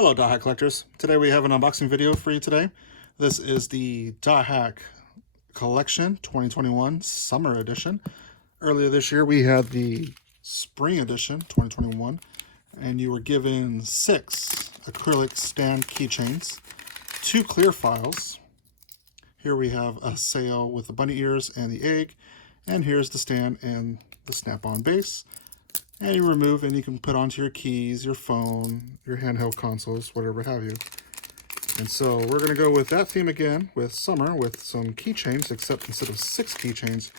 Hello Dothack Collectors. Today we have an unboxing video for you today. This is the Dothack Collection 2021 Summer Edition. Earlier this year we had the Spring Edition 2021 and you were given 6 acrylic stand keychains, 2 clear files. Here we have a sail with the bunny ears and the egg, and here's the stand and the snap-on base. And you remove and you can put onto your keys, your phone, your handheld consoles, whatever have you. And so we're going to go with that theme again with summer with some keychains, except instead of 6 keychains,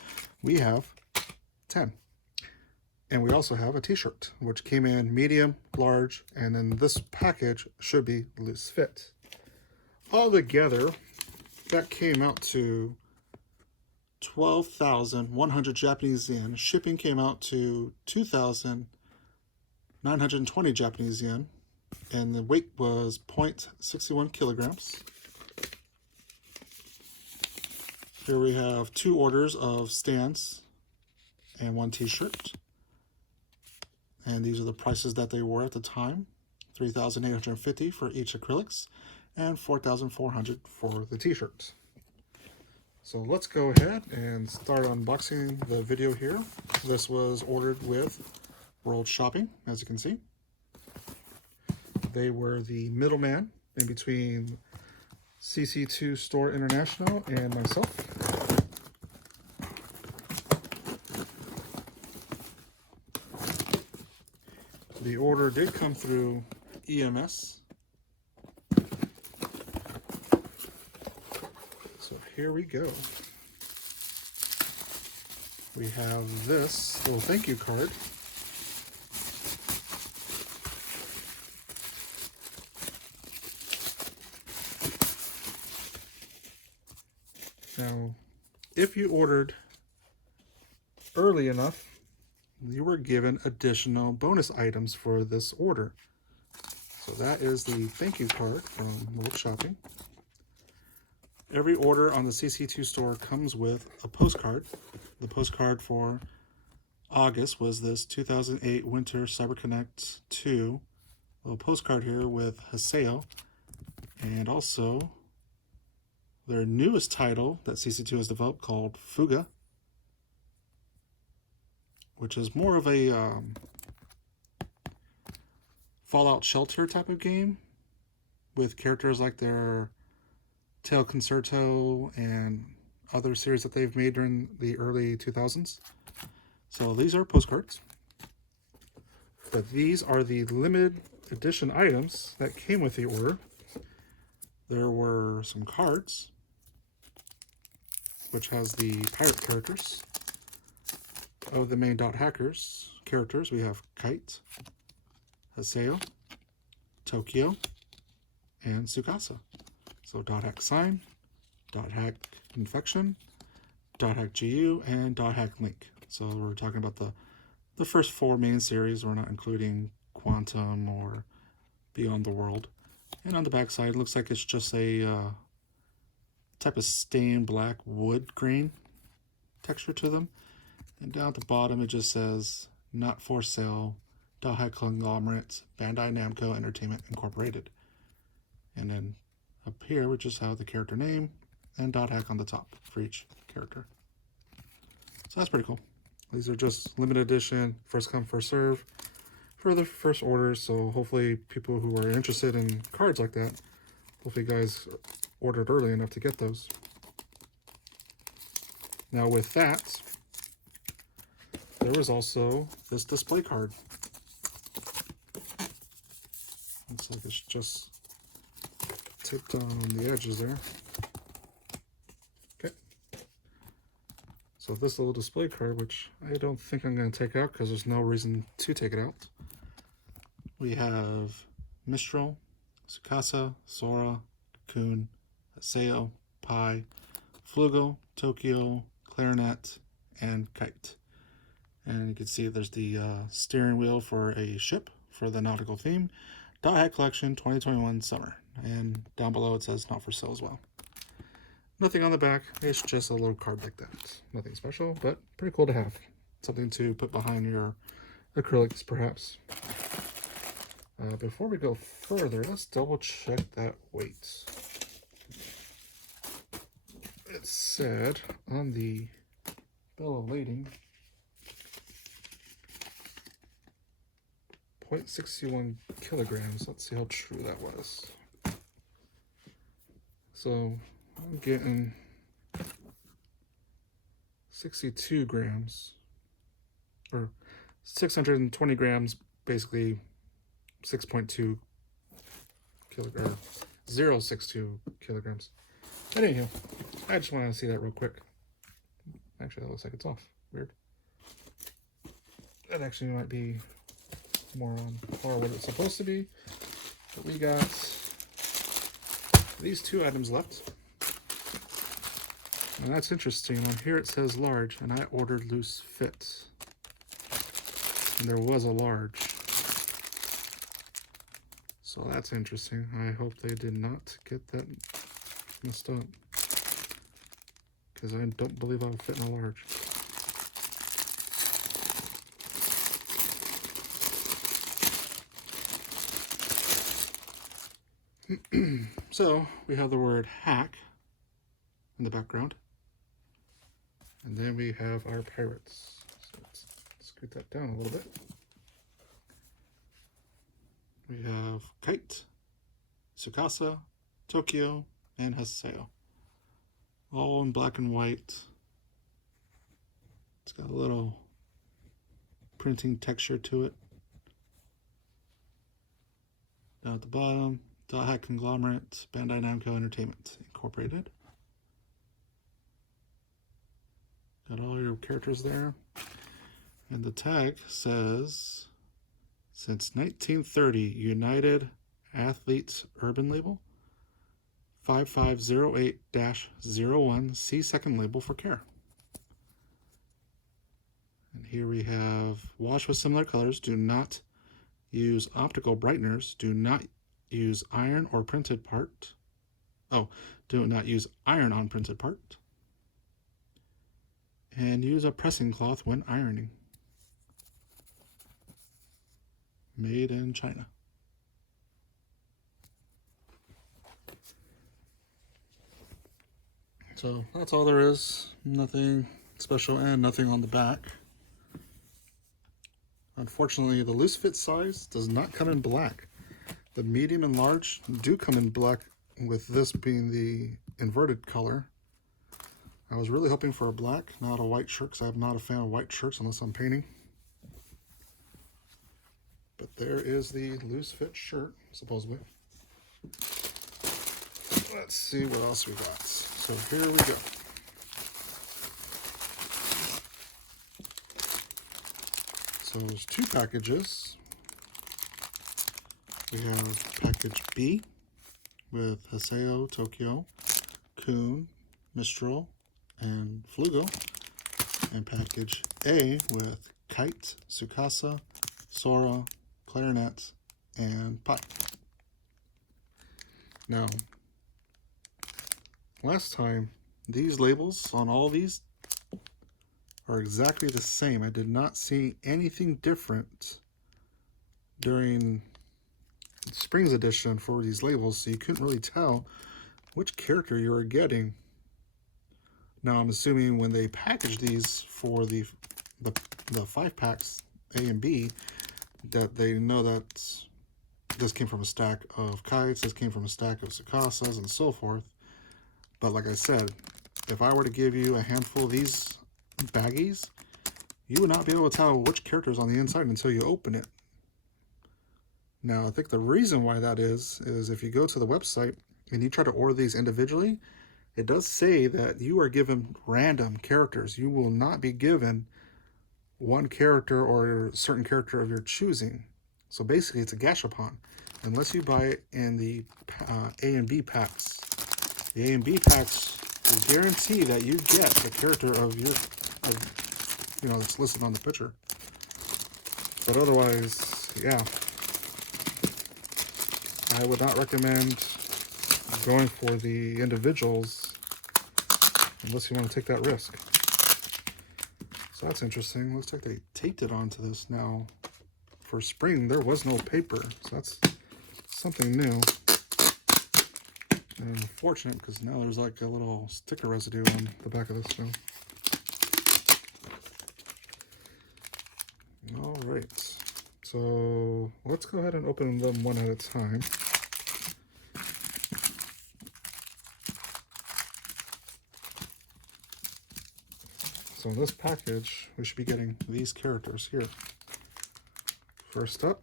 we have 10. And we also have a t-shirt, which came in medium, large, and then this package should be loose fit. All together, that came out to 12,100 Japanese yen. Shipping came out to 2,920 Japanese yen, and the weight was 0.61 kilograms. Here we have 2 orders of stands and 1 t-shirt, and these are the prices that they were at the time: 3,850 for each acrylics and 4,400 for the t-shirt. So let's go ahead and start unboxing the video here. This was ordered with World Shopping, as you can see. They were the middleman in between CC2 Store International and myself. The order did come through EMS. So here we go. We have this little thank you card. Now, if you ordered early enough, you were given additional bonus items for this order. So that is the thank you card from World Shopping. Every order on the CC2 store comes with a postcard. The postcard for August was this 2008 Winter Cyber Connect 2 little postcard here with Haseo, and also their newest title that CC2 has developed called Fuga, which is more of a Fallout Shelter type of game with characters like their Tail Concerto and other series that they've made during the early 2000s. So these are postcards, but these are the limited edition items that came with the order. There were some cards, which has the pirate characters of the main Dothackers characters. We have Kite, Haseo, Tokyo, and Tsukasa. So Dothack Sign, Dothack Infection, Dothack GU, and Dothack Link. So we're talking about the first 4 main series. We're not including Quantum or Beyond the World. And on the back side, it looks like it's just a type of stained black wood grain texture to them. And down at the bottom, it just says, "Not for sale, Dothack Conglomerate, Bandai Namco Entertainment Incorporated." And then up here, we just have the character name and Dothack on the top for each character. So that's pretty cool. These are just limited edition, first come, first serve for the first orders. So hopefully people who are interested in cards like that, hopefully you guys ordered early enough to get those. Now with that, there was also this display card. Looks like it's just taped on the edges there. Okay. So this little display card, which I don't think I'm going to take out because there's no reason to take it out. We have Mistral, Tsukasa, Sora, Cocoon, Haseo, Pi, Flugo, Tokyo, Clarinet, and Kite. And you can see there's the steering wheel for a ship for the nautical theme. Dothack Collection 2021 Summer. And down below it says not for sale as well. Nothing on the back. It's just a little card like that. Nothing special, but pretty cool to have. Something to put behind your acrylics, perhaps. Before we go further, let's double check that weight. It said on the bill of lading 0.61 kilograms. Let's see how true that was. So I'm getting 62 grams, or 620 grams, basically 6.2 kilograms, 0.62 kilograms. But anyhow, I just wanted to see that real quick. Actually, that looks like it's off. Weird. That actually might be more on par what it's supposed to be. But we got these two items left. And that's interesting. On here it says large, and I ordered loose fit. And there was a large. So that's interesting. I hope they did not get that messed up, because I don't believe I'll fit in a large. So we have the word hack in the background, and then we have our pirates. So let's scoot that down a little bit. We have Kite, Tsukasa, Tokyo, and Haseo. All in black and white. It's got a little printing texture to it. Down at the bottom, Dothack Conglomerate, Bandai Namco Entertainment Incorporated. Got all your characters there. And the tag says, since 1930, United Athletes Urban Label, 5508-01, see second label for care. And here we have wash with similar colors. Do not use optical brighteners. Do not use iron or printed part. Oh, do not use iron on printed part. And use a pressing cloth when ironing. Made in China. So that's all there is. Nothing special and nothing on the back. Unfortunately, the loose fit size does not come in black. The medium and large do come in black, with this being the inverted color. I was really hoping for a black, not a white shirt, because I'm not a fan of white shirts unless I'm painting. But there is the loose fit shirt, supposedly. Let's see what else we got. So here we go. So there's two packages. We have package B with Haseo, Tokyo, Kun, Mistral, and Flugo. And package A with Kite, Tsukasa, Sora, Clarinet, and Pipe. Now, last time, these labels on all these are exactly the same. I did not see anything different during Spring's edition for these labels, so you couldn't really tell which character you were getting. Now, I'm assuming when they package these for the 5-packs A and B, that they know that this came from a stack of Kites, this came from a stack of Tsukasas, and so forth. But like I said, if I were to give you a handful of these baggies, you would not be able to tell which character is on the inside until you open it. Now, I think the reason why that is if you go to the website and you try to order these individually, it does say that you are given random characters. You will not be given one character or a certain character of your choosing. So basically, it's a gashapon, unless you buy it in the A and B packs. The A and B packs will guarantee that you get the character of your, that's listed on the picture. But otherwise, yeah, I would not recommend going for the individuals unless you want to take that risk. So that's interesting. Looks like they taped it onto this now for spring, there was no paper. So that's something new. And unfortunate because now there's like a little sticker residue on the back of this film. All right. So let's go ahead and open them one at a time. So in this package, we should be getting these characters here. First up,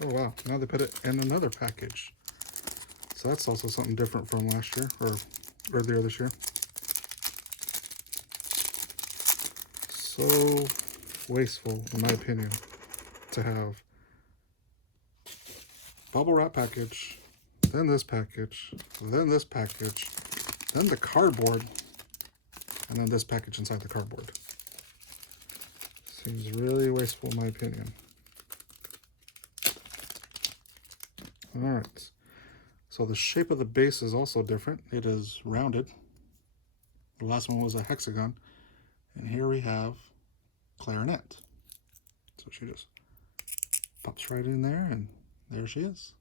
oh wow, now they put it in another package. So that's also something different from last year, or earlier this year. So wasteful, in my opinion, to have bubble wrap package, then this package, then this package, then the cardboard, and then this package inside the cardboard. Seems really wasteful in my opinion. Alright, so the shape of the base is also different. It is rounded. The last one was a hexagon. And here we have clarinet. So she just pops right in there, and there she is.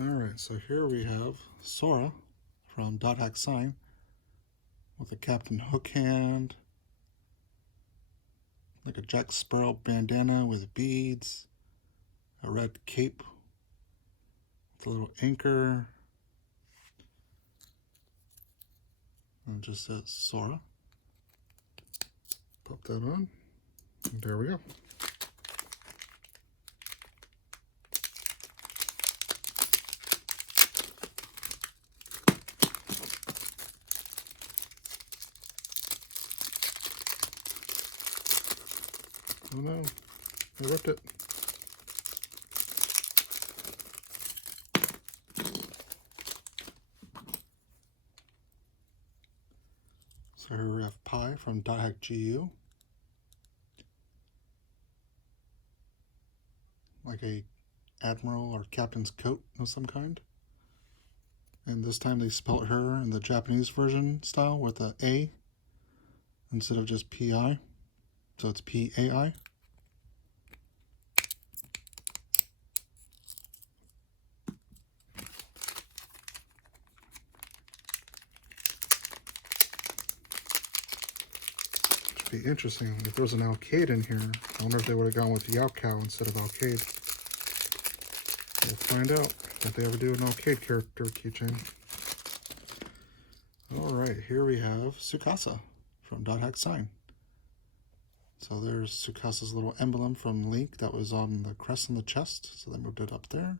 Alright, so here we have Sora from Dothack Sign with a Captain Hook hand, like a Jack Sparrow bandana with beads, a red cape with a little anchor, and it just says Sora. Pop that on, and there we go. Oh no, I ripped it. So here we have Pi from Dothack GU. Like a admiral or captain's coat of some kind. And this time they spelled her in the Japanese version style with a A instead of just P-I. So it's P-A-I. Should be interesting if there was an arcade in here. I wonder if they would have gone with Yao Cow instead of arcade. We'll find out if they ever do an arcade character keychain. Alright, here we have Tsukasa from Dothack Sign. So there's Tsukasa's little emblem from Link that was on the crest on the chest. So they moved it up there.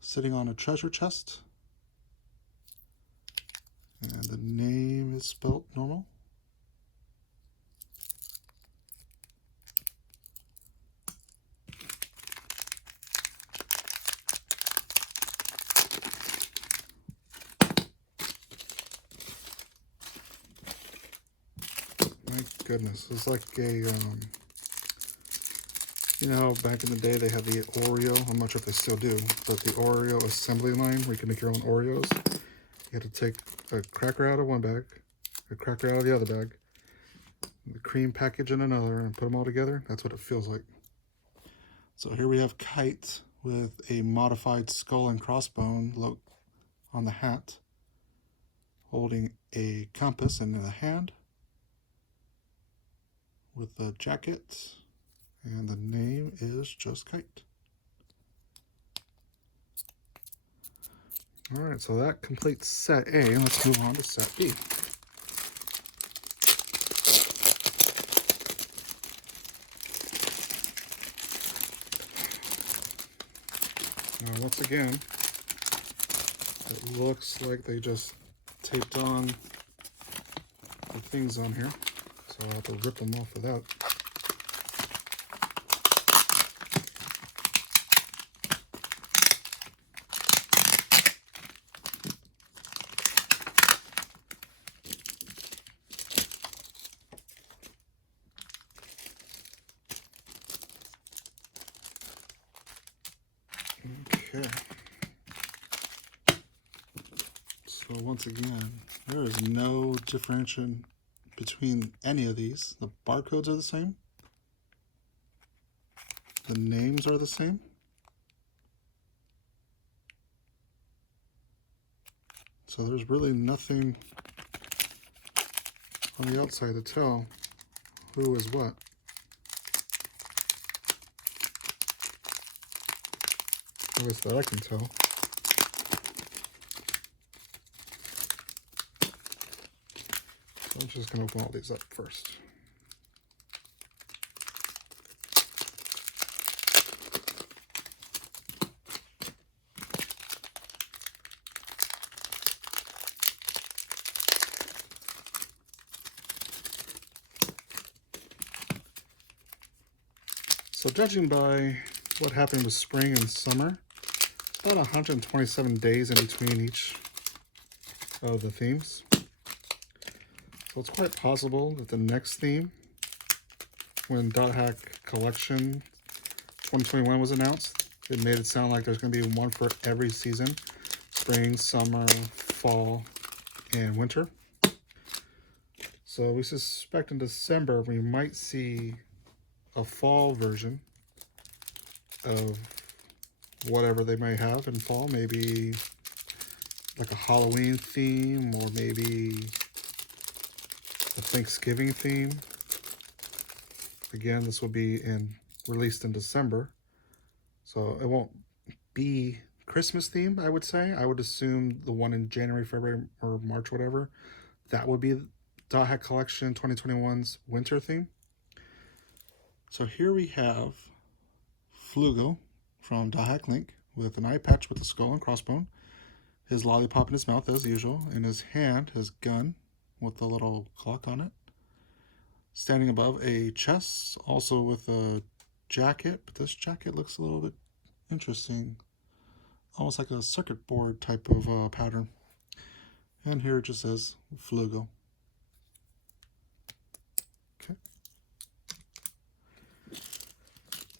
Sitting on a treasure chest. And the name is spelled normal. My goodness, it's like a, you know, back in the day they had the Oreo, I'm not sure if they still do, but the Oreo assembly line where you can make your own Oreos. You had to take a cracker out of one bag, a cracker out of the other bag, the cream package in another, and put them all together. That's what it feels like. So here we have Kite with a modified skull and crossbone look on the hat, holding a compass in the hand, with the jacket, and the name is just Kite. Alright, so that completes set A. Let's move on to set B. Now, once again, it looks like they just taped on the things on here, so I'll have to rip them off without. Okay. So once again, there is no differentiation between any of these. The barcodes are the same. The names are the same. So there's really nothing on the outside to tell who is what. At least that I can tell. So I'm just going to open all these up first. So judging by what happened with spring and summer, about 127 days in between each of the themes. So it's quite possible that the next theme, when Dothack Collection 2021 was announced, it made it sound like there's going to be one for every season: spring, summer, fall, and winter. So we suspect in December we might see a fall version of whatever they may have in fall, maybe like a Halloween theme, or maybe a Thanksgiving theme. Again, this will be released in December, so it won't be Christmas themed, I would say. I would assume the one in January, February, or March, whatever, that would be Dothack Collection 2021's winter theme. So here we have Flugo from Dothack Link with an eye patch with a skull and crossbone, his lollipop in his mouth as usual, in his hand his gun with the little clock on it, standing above a chest, also with a jacket, but this jacket looks a little bit interesting, almost like a circuit board type of pattern. And here it just says Flugo. Okay.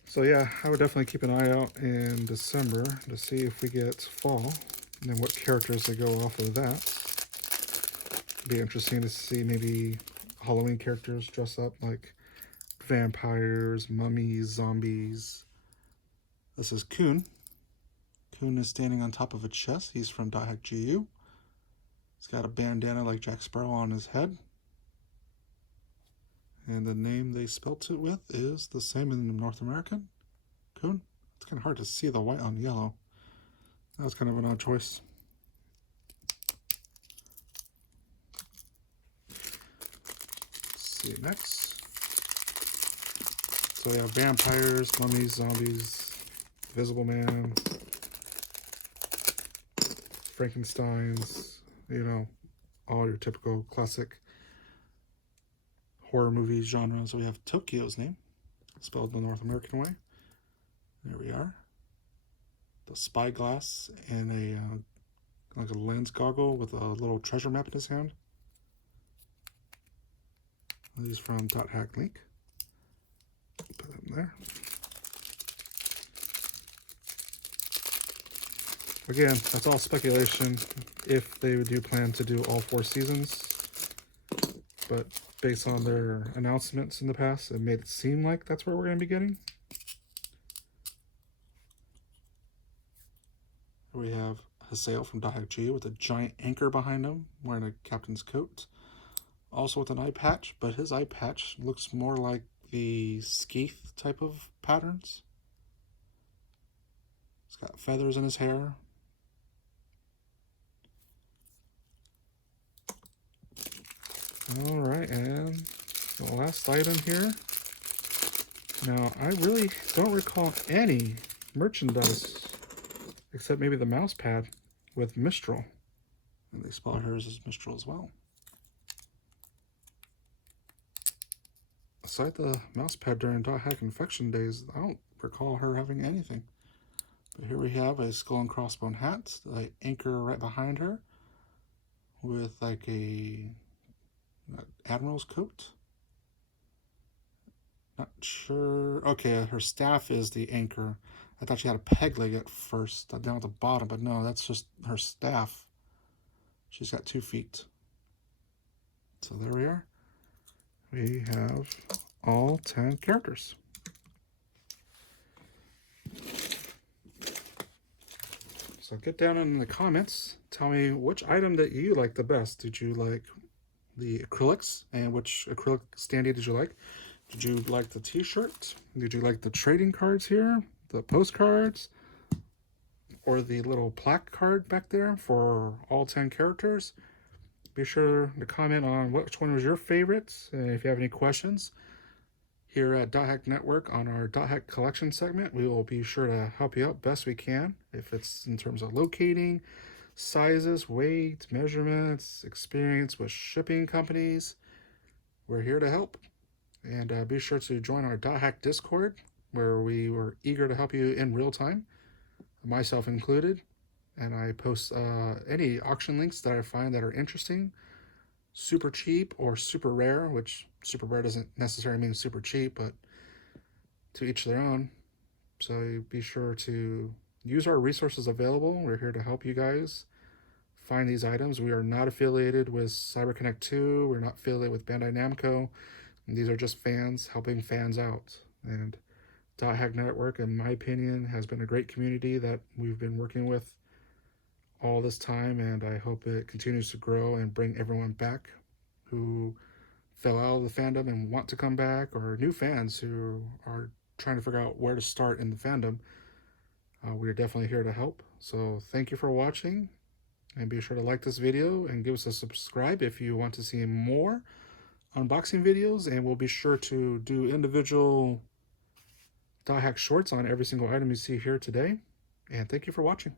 So yeah, I would definitely keep an eye out in December to see if we get fall and what characters they go off of that. Be interesting to see maybe Halloween characters dress up like vampires, mummies, zombies. This is Coon. Coon is standing on top of a chest. He's from Dothack GU. He's got a bandana like Jack Sparrow on his head. And the name they spelt it with is the same in North American. Coon. It's kind of hard to see the white on yellow. That was kind of an odd choice. See next. So we have vampires, mummies, zombies, Invisible Man, Frankensteins, you know, all your typical classic horror movie genre. So we have Tokyo's name, spelled the North American way. There we are. The spyglass and a like a lens goggle with a little treasure map in his hand. These from Dothack Link. Put them there. Again, that's all speculation if they do plan to do all 4 seasons. But based on their announcements in the past, it made it seem like that's where we're going to be getting. Here we have Haseo from Dothack GU with a giant anchor behind him, wearing a captain's coat. Also with an eye patch, but his eye patch looks more like the skeith type of patterns. He's got feathers in his hair. Alright, and the last item here. Now, I really don't recall any merchandise, except maybe the mouse pad with Mistral. And they spell hers as Mistral as well. Aside the mouse pad during Dothack infection days, I don't recall her having anything. But here we have a skull and crossbone hat, the anchor right behind her, with like a admiral's coat. Not sure. Okay, her staff is the anchor. I thought she had a peg leg at first, down at the bottom, but no, that's just her staff. She's got 2 feet. So there we are. We have all 10 characters. So get down in the comments. Tell me which item that you like the best. Did you like the acrylics? And which acrylic standee did you like? Did you like the t-shirt? Did you like the trading cards here? The postcards? Or the little plaque card back there for all 10 characters? Be sure to comment on which one was your favorite. And if you have any questions, here at Dothack Network on our Dothack Collection segment, we will be sure to help you out best we can. If it's in terms of locating, sizes, weight, measurements, experience with shipping companies, we're here to help. And be sure to join our Dothack Discord, where we were eager to help you in real time, myself included. And I post any auction links that I find that are interesting, super cheap or super rare, which super rare doesn't necessarily mean super cheap, but to each their own. So be sure to use our resources available. We're here to help you guys find these items. We are not affiliated with CyberConnect 2. We're not affiliated with Bandai Namco. These are just fans helping fans out. And Dothack Network, in my opinion, has been a great community that we've been working with all this time, and I hope it continues to grow and bring everyone back who fell out of the fandom and want to come back, or new fans who are trying to figure out where to start in the fandom. We're definitely here to help. So thank you for watching, and be sure to like this video and give us a subscribe if you want to see more unboxing videos, and we'll be sure to do individual Dothack shorts on every single item you see here today. And thank you for watching.